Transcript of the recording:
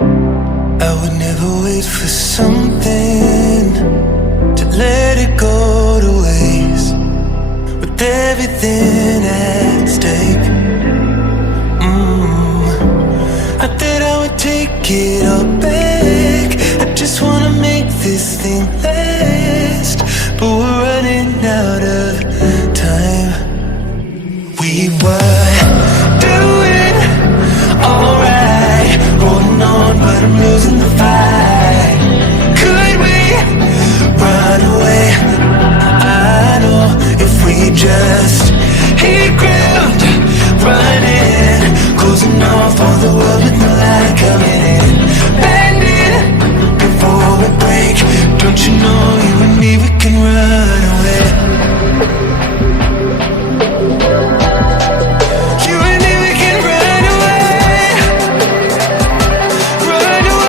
I would never wait for something to let it go to waste, with everything at stake. Not that I would take it all back, I just wanna make this thing last. But we're running out of time. We were